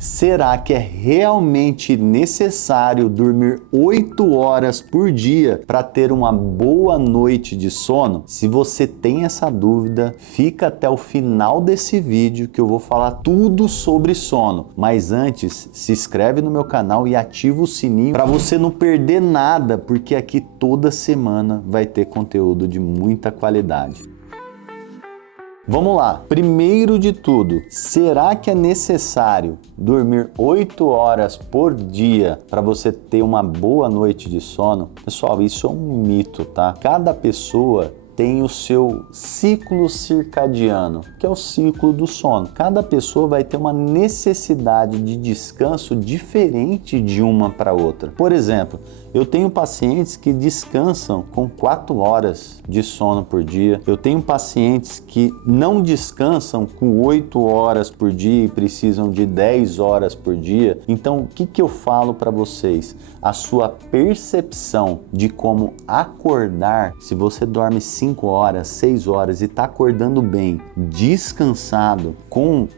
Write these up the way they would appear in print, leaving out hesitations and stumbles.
Será que é realmente necessário dormir 8 horas por dia para ter uma boa noite de sono? Se você tem essa dúvida, fica até o final desse vídeo que eu vou falar tudo sobre sono. Mas antes, se inscreve no meu canal e ativa o sininho para você não perder nada, porque aqui toda semana vai ter conteúdo de muita qualidade. Vamos lá, primeiro de tudo, será que é necessário dormir 8 horas por dia para você ter uma boa noite de sono? Pessoal, isso é um mito, tá? Cada pessoa tem o seu ciclo circadiano, que é o ciclo do sono. Cada pessoa vai ter uma necessidade de descanso diferente de uma para outra. Por exemplo, eu tenho pacientes que descansam com 4 horas de sono por dia. Eu tenho pacientes que não descansam com 8 horas por dia e precisam de 10 horas por dia. Então, o que eu falo para vocês? A sua percepção de como acordar, se você dorme 5 horas, 6 horas e está acordando bem, descansado, com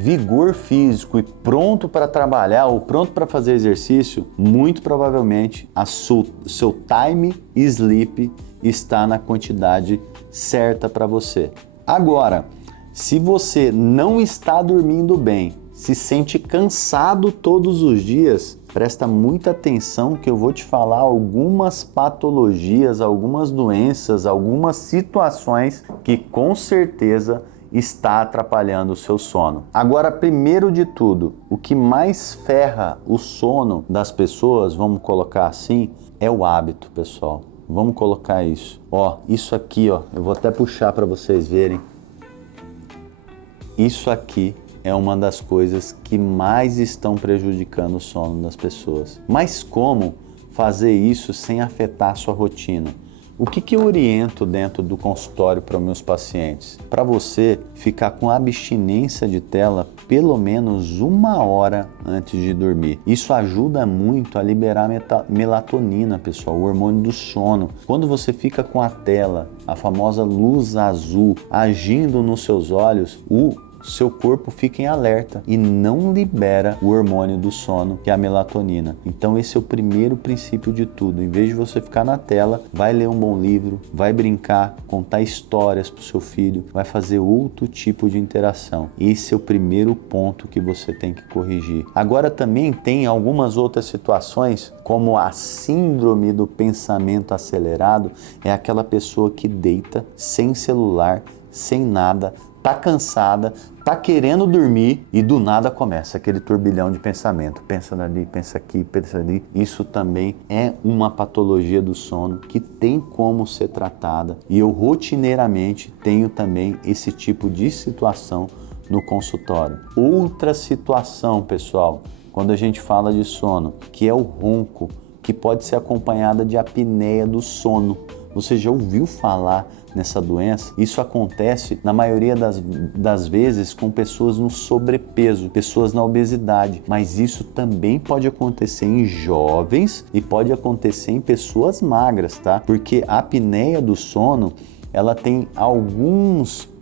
vigor físico e pronto para trabalhar ou pronto para fazer exercício, muito provavelmente seu time sleep está na quantidade certa para você. Agora, se você não está dormindo bem, se sente cansado todos os dias, presta muita atenção que eu vou te falar algumas patologias, algumas doenças, algumas situações que com certeza está atrapalhando o seu sono. Agora, primeiro de tudo, o que mais ferra o sono das pessoas, vamos colocar assim, é o hábito, pessoal. Vamos colocar isso. Ó, isso aqui, ó, eu vou até puxar para vocês verem. Isso aqui é uma das coisas que mais estão prejudicando o sono das pessoas. Mas como fazer isso sem afetar a sua rotina? O que eu oriento dentro do consultório para os meus pacientes? Para você ficar com abstinência de tela pelo menos 1 hora antes de dormir. Isso ajuda muito a liberar melatonina, pessoal, o hormônio do sono. Quando você fica com a tela, a famosa luz azul, agindo nos seus olhos, seu corpo fica em alerta e não libera o hormônio do sono, que é a melatonina. Então esse é o primeiro princípio de tudo. Em vez de você ficar na tela, vai ler um bom livro, vai brincar, contar histórias para o seu filho, vai fazer outro tipo de interação. Esse é o primeiro ponto que você tem que corrigir. Agora também tem algumas outras situações, como a síndrome do pensamento acelerado, é aquela pessoa que deita sem celular, sem nada, tá cansada, tá querendo dormir e do nada começa aquele turbilhão de pensamento. Pensa ali, pensa aqui, pensa ali. Isso também é uma patologia do sono que tem como ser tratada e eu rotineiramente tenho também esse tipo de situação no consultório. Outra situação, pessoal, quando a gente fala de sono, que é o ronco, que pode ser acompanhada de apneia do sono. Você já ouviu falar nessa doença? Isso acontece na maioria das vezes com pessoas no sobrepeso, pessoas na obesidade, mas isso também pode acontecer em jovens e pode acontecer em pessoas magras, tá? Porque a apneia do sono, ela tem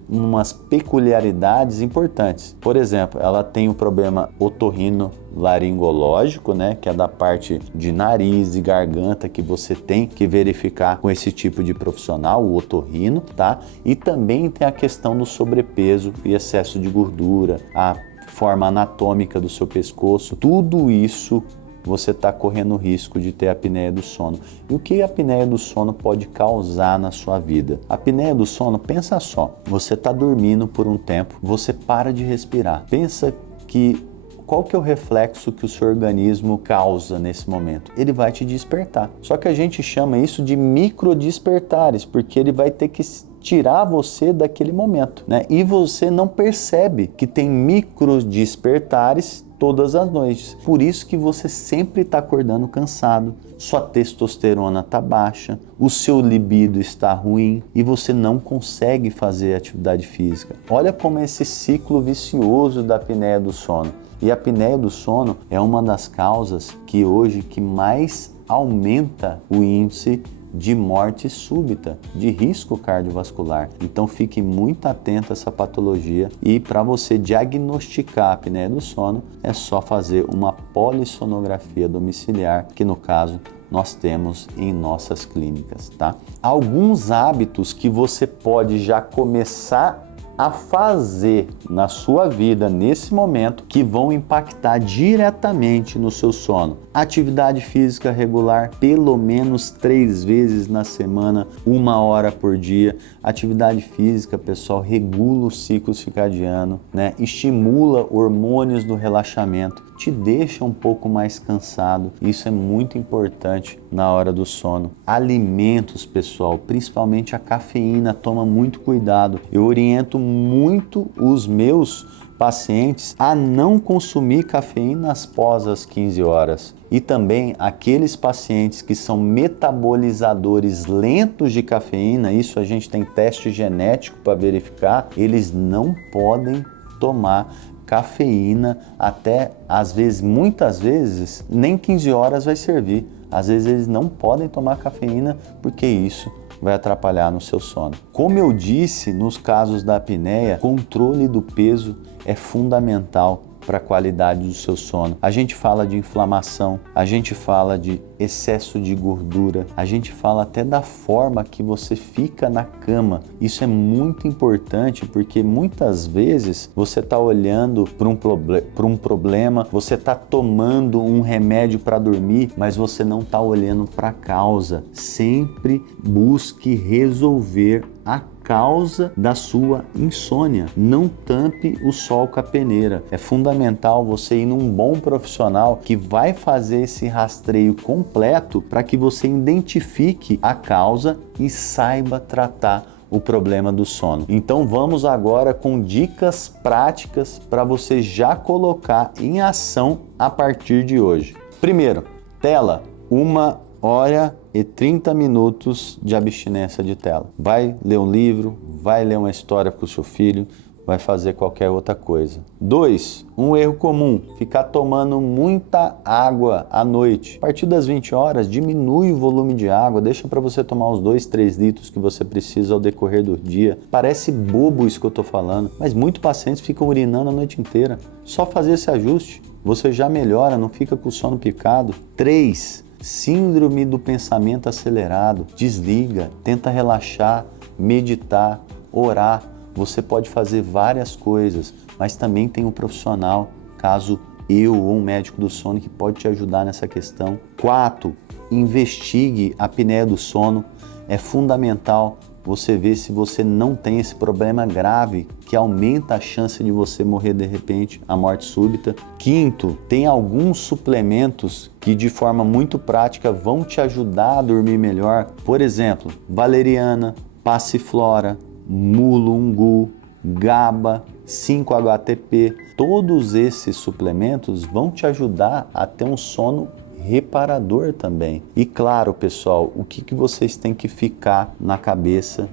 umas peculiaridades importantes. Por exemplo, ela tem o problema otorrinolaringológico, que é da parte de nariz e garganta que você tem que verificar com esse tipo de profissional, o otorrino, tá? E também tem a questão do sobrepeso e excesso de gordura, a forma anatômica do seu pescoço, tudo isso você está correndo o risco de ter a apneia do sono. E o que a apneia do sono pode causar na sua vida? A apneia do sono, pensa só, você está dormindo por um tempo, você para de respirar. Pensa que qual que é o reflexo que o seu organismo causa nesse momento? Ele vai te despertar. Só que a gente chama isso de microdespertares, porque ele vai ter que tirar você daquele momento, E você não percebe que tem microdespertares todas as noites. Por isso que você sempre está acordando cansado, sua testosterona está baixa, o seu libido está ruim e você não consegue fazer atividade física. Olha como é esse ciclo vicioso da apneia do sono. E a apneia do sono é uma das causas que hoje mais aumenta o índice de morte súbita, de risco cardiovascular. Então fique muito atento a essa patologia e para você diagnosticar a apneia do sono é só fazer uma polissonografia domiciliar, que no caso nós temos em nossas clínicas, tá? Alguns hábitos que você pode já começar a fazer na sua vida nesse momento que vão impactar diretamente no seu sono. Atividade física regular, pelo menos 3 vezes na semana, 1 hora por dia. Atividade física, pessoal, regula o ciclo circadiano, né? Estimula hormônios do relaxamento, te deixa um pouco mais cansado. Isso é muito importante na hora do sono. Alimentos, pessoal, principalmente a cafeína, toma muito cuidado. Eu oriento muito os meus pacientes a não consumir cafeína após as 15 horas. E também aqueles pacientes que são metabolizadores lentos de cafeína, isso a gente tem teste genético para verificar, eles não podem tomar cafeína até, às vezes, muitas vezes, nem 15 horas vai servir. Às vezes eles não podem tomar cafeína porque isso vai atrapalhar no seu sono. Como eu disse, nos casos da apneia, controle do peso é fundamental para a qualidade do seu sono. A gente fala de inflamação, a gente fala de excesso de gordura, a gente fala até da forma que você fica na cama. Isso é muito importante porque muitas vezes você está olhando para um problema, você está tomando um remédio para dormir, mas você não está olhando para a causa. Sempre busque resolver a causa da sua insônia. Não tampe o sol com a peneira. É fundamental você ir num bom profissional que vai fazer esse rastreio completo para que você identifique a causa e saiba tratar o problema do sono. Então vamos agora com dicas práticas para você já colocar em ação a partir de hoje. Primeiro, tela, 1 hora e 30 minutos de abstinência de tela. Vai ler um livro, vai ler uma história para o seu filho, vai fazer qualquer outra coisa. 2, um erro comum, ficar tomando muita água à noite. A partir das 20 horas, diminui o volume de água, deixa para você tomar uns 2, 3 litros que você precisa ao decorrer do dia. Parece bobo isso que eu estou falando, mas muitos pacientes ficam urinando a noite inteira. Só fazer esse ajuste, você já melhora, não fica com o sono picado. 3, síndrome do pensamento acelerado. Desliga, tenta relaxar, meditar, orar. Você pode fazer várias coisas, mas também tem um profissional, caso eu ou um médico do sono, que pode te ajudar nessa questão. 4, investigue a apneia do sono. É fundamental você ver se você não tem esse problema grave que aumenta a chance de você morrer de repente, a morte súbita. 5, tem alguns suplementos que de forma muito prática vão te ajudar a dormir melhor. Por exemplo, valeriana, passiflora, mulungu, GABA, 5-HTP. Todos esses suplementos vão te ajudar a ter um sono reparador também. E claro, pessoal, o que vocês têm que ficar na cabeça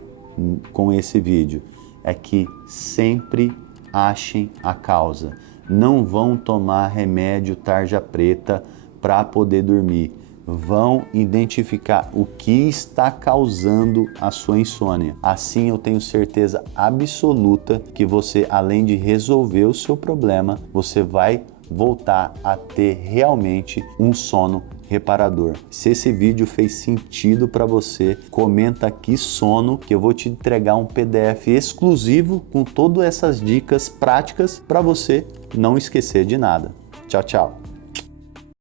com esse vídeo é que sempre achem a causa. Não vão tomar remédio tarja preta para poder dormir. Vão identificar o que está causando a sua insônia. Assim eu tenho certeza absoluta que você, além de resolver o seu problema, você vai voltar a ter realmente um sono reparador. Se esse vídeo fez sentido para você, comenta aqui sono, que eu vou te entregar um PDF exclusivo com todas essas dicas práticas para você não esquecer de nada. Tchau, tchau!